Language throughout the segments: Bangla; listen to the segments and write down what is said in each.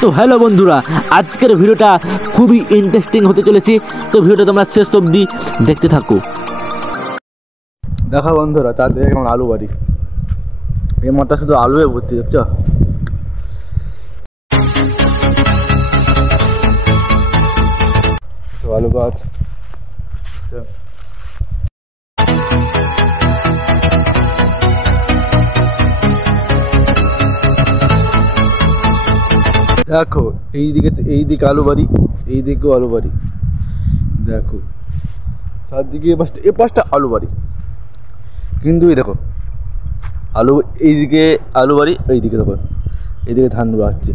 তো হ্যালো বন্ধুরা, আজকের ভিডিওটা খুবই ইন্টারেস্টিং হতে চলেছে। তো ভিডিওটা তোমরা শেষ অবধি দেখতে থাকো। দেখো বন্ধুরা, চারদিকে কেমন আলু বাড়ি। এই মাঠটা শুধু আলুয়ে ভর্তি, দেখছো? আলু গাছ। দেখো এইদিকে আলু বাড়ি, এইদিকেও আলু বাড়ি। দেখো চারদিকে এ পাশটা আলু বাড়ি, কিন্তু এই দেখো আলু, এইদিকে আলু বাড়ি, এইদিকে দেখো এইদিকে ধান রোয়া হচ্ছে।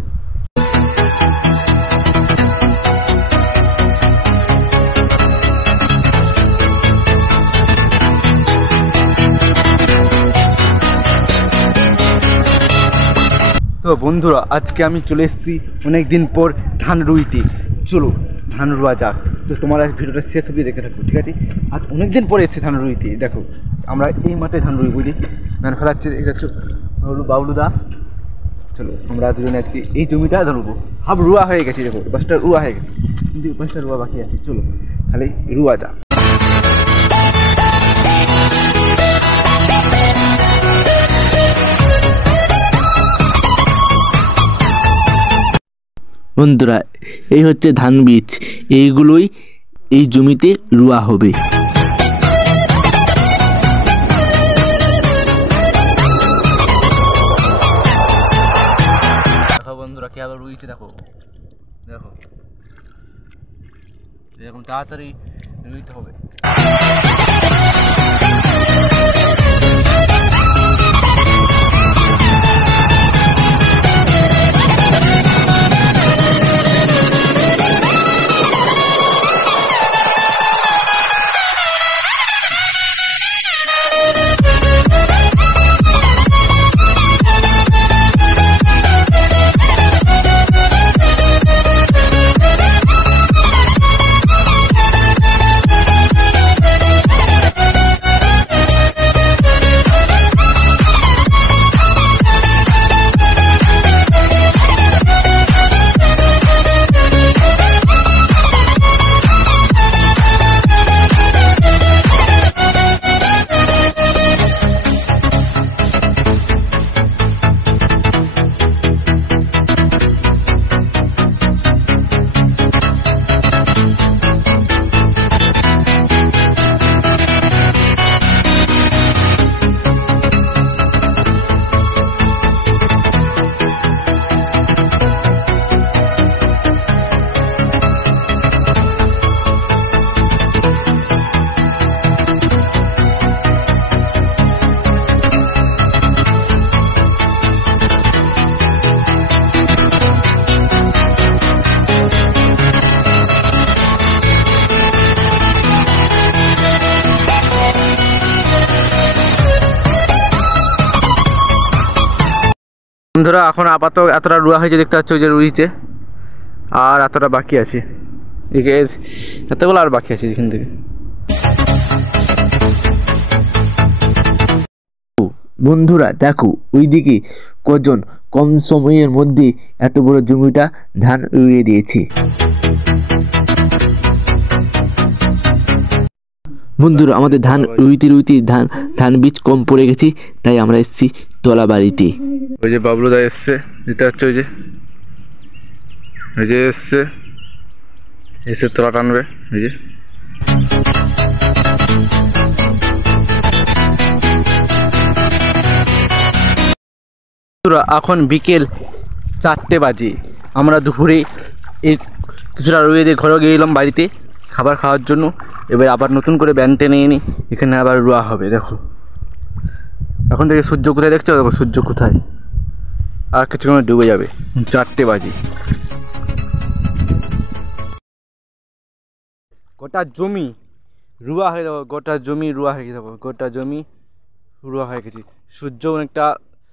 তো বন্ধুরা, আজকে আমি চলে এসেছি অনেক দিন পর ধান রুইতে। চলো ধান রোয়া যাক। তো তোমার আজ ভিডিওটা শেষ অবধি দেখে থাকবো, ঠিক আছে? আজ অনেক দিন পরে এসেছি ধান রুইতে। দেখো আমরা এই মাঠে ধান রুই, বুঝলি ধান ফেলাচ্ছে। এটা বাবলু দা। চলো আমরা আজকে এই জমিটা ধরবো। হাফ রুয়া হয়ে গেছে, দেখো বাসটা রুয়া হয়ে গেছে, কিন্তু বাসটা রুয়া বাকি আছে। চলো তাহলে রুয়া যাক। বন্ধুরা, এই হচ্ছে ধান বীজ, এইগুলোই এই জমিতে রোয়া হবে। দেখো বন্ধুরা, কে আবার রুইছে। দেখো দেখো এরকম তাড়াতাড়ি রুইতে হবে। বন্ধুরা, এখন আপাতত এতটা রুয়া হয়েছে, দেখতে পাচ্ছ যে রুইছে, আর এতটা বাকি আছে। এতগুলো আর বাকি আছে এখান থেকে। বন্ধুরা দেখো, ওইদিকে কজন কম সময়ের মধ্যে এত বড় জমিটা ধান রুইয়ে দিয়েছে। বন্ধুরা, আমাদের ধান রুইতে ধান বীজ কম পড়ে গেছে, তাই আমরা এসেছি তলা বাড়িতে। ওই যে বাবলু দা এসছে, দেখতে পাচ্ছ ওই যে এসে তলা টানবে। এই যে এখন বিকেল 4টে বাজে। আমরা দুপুরে এই কিছুটা রুইয়ে দিয়ে ঘরে গিয়ে এলাম বাড়িতে খাবার খাওয়ার জন্য। এবার আবার নতুন করে ব্যান টেনে নিই, এখানে আবার রোয়া হবে। দেখো এখন থেকে সূর্য কোথায় দেখছো? দেখো সূর্য কোথায়, আর কিছুক্ষণ ডুবে যাবে। 4টে বাজে। গোটা জমি রুয়া হয়ে যাবো, গোটা জমি রুয়া হয়ে যাবো, গোটা জমি রুয়া হয়ে গেছে। সূর্য অনেকটা,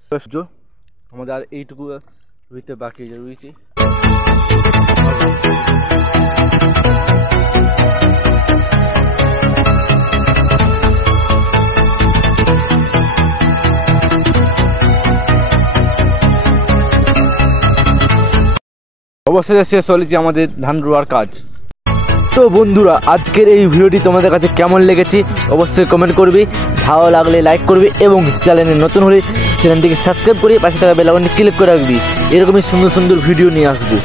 সূর্য আমাদের আর এইটুকু রুইতে বাকি রুইছি। অবশেষে শেষ হয়েছে আমাদের ধান রোয়ার কাজ। তো বন্ধুরা, আজকের এই ভিডিওটি তোমাদের কাছে কেমন লেগেছে অবশ্যই কমেন্ট করবে, ভালো লাগলে লাইক করবে এবং চ্যানেলে নতুন হলে চ্যানেলটিকে সাবস্ক্রাইব করে পাশে থাকা বেল আইকনটি ক্লিক করে রাখবি। এরকমই সুন্দর সুন্দর ভিডিও নিয়ে আসবো।